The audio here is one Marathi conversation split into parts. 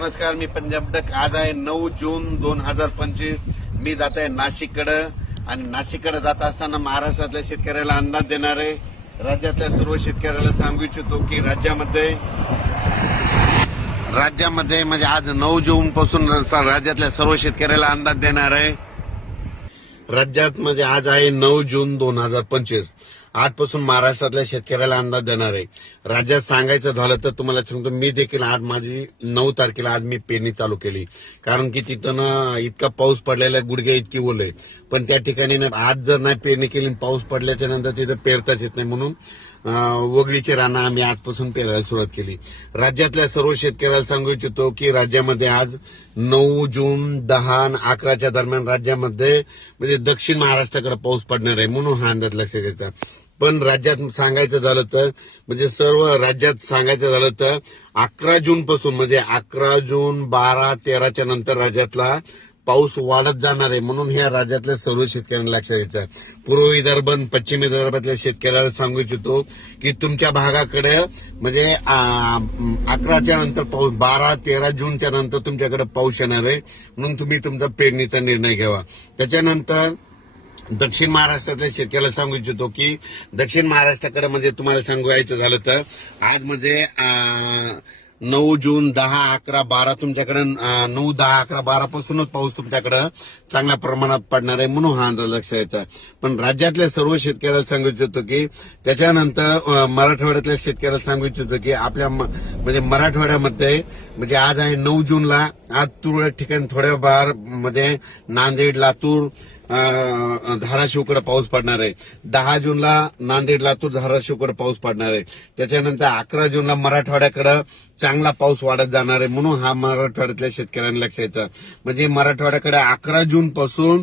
नमस्कार मी पंजाब डक आज आहे नऊ जून दोन हजार पंचवीस मी जात आहे नाशिककडं आणि नाशिककडे जात असताना महाराष्ट्रातल्या शेतकऱ्याला अंदाज देणार आहे राज्यातल्या सर्व शेतकऱ्याला सांगू इच्छितो की राज्यामध्ये राज्यामध्ये म्हणजे आज नऊ जून पासून राज्यातल्या सर्व शेतकऱ्याला अंदाज देणार आहे राज्यात म्हणजे आज आहे नऊ जून दोन हजार पंचवीस आजपासून महाराष्ट्रातल्या शेतकऱ्याला अंदाज देणार आहे राज्यात सांगायचं झालं तर तुम्हाला सांगतो मी देखील आज माझी नऊ तारखेला आज मी पेरणी चालू केली कारण की तिथं ना इतका पाऊस पडलेला गुडघ्या इतकी ओले पण त्या ठिकाणी आज जर नाही पेरणी केली पाऊस पडल्याच्या नंतर तिथं पेरताच येत नाही म्हणून वगळीचे रानं आम्ही आजपासून पेरायला सुरुवात केली राज्यातल्या सर्व शेतकऱ्याला सांगू इच्छितो की राज्यामध्ये आज नऊ जून दहा अकराच्या दरम्यान राज्यामध्ये म्हणजे दक्षिण महाराष्ट्राकडे पाऊस पडणार आहे म्हणून हा अंदाज लक्ष घ्यायचा पण राज्यात सांगायचं झालं तर म्हणजे सर्व राज्यात सांगायचं झालं तर अकरा जून पासून म्हणजे अकरा जून बारा तेराच्या नंतर राज्यातला पाऊस वाढत जाणार आहे म्हणून ह्या राज्यातल्या सर्व शेतकऱ्यांना लक्षात घ्यायचं पूर्व विदर्भ पश्चिम विदर्भातल्या शेतकऱ्याला सांगू इच्छितो की तुमच्या भागाकडे म्हणजे अकराच्या नंतर पाऊस बारा तेरा जूनच्या नंतर तुमच्याकडे पाऊस येणार आहे म्हणून तुम्ही तुमचा पेरणीचा निर्णय घ्यावा त्याच्यानंतर दक्षिण महाराष्ट्रातल्या शेतकऱ्याला सांगू इच्छितो की दक्षिण महाराष्ट्राकडे म्हणजे तुम्हाला सांगायचं झालं तर आज म्हणजे नऊ जून दहा अकरा बारा तुमच्याकडे नऊ दहा अकरा बारा पासूनच पाऊस तुमच्याकडं चांगल्या प्रमाणात पडणार आहे म्हणून हा लक्ष द्यायचा पण राज्यातल्या सर्व शेतकऱ्याला सांगू इच्छितो की त्याच्यानंतर मराठवाड्यातल्या शेतकऱ्याला सांगू इच्छितो की आपल्या म्हणजे मराठवाड्यामध्ये म्हणजे आज आहे नऊ जूनला आज तुरळक ठिकाणी थोड्या बार मध्ये नांदेड लातूर धाराशिवकडे पाऊस पडणार आहे दहा जूनला नांदेड लातूर धाराशिवकडे पाऊस पडणार आहे त्याच्यानंतर अकरा जूनला मराठवाड्याकडे चांगला पाऊस वाढत जाणार आहे म्हणून हा मराठवाड्यातल्या शेतकऱ्यांनी लक्ष म्हणजे मराठवाड्याकडे अकरा जून पासून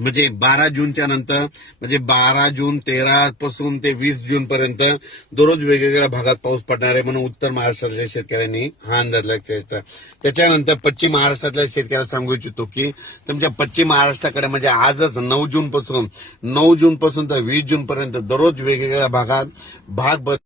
म्हणजे बारा जूनच्या नंतर म्हणजे बारा जून तेरा पासून ते वीस जून पर्यंत दररोज वेगवेगळ्या भागात पाऊस पडणार आहे म्हणून उत्तर महाराष्ट्रातल्या शेतकऱ्यांनी हा अंदाज लक्षात त्याच्यानंतर पश्चिम महाराष्ट्रातल्या शेतकऱ्याला सांगू इच्छितो की तुमच्या पश्चिम महाराष्ट्राकडे म्हणजे आजच नऊ जून पासून नऊ जून पासून तर वीस जून पर्यंत दररोज वेगवेगळ्या भागात भाग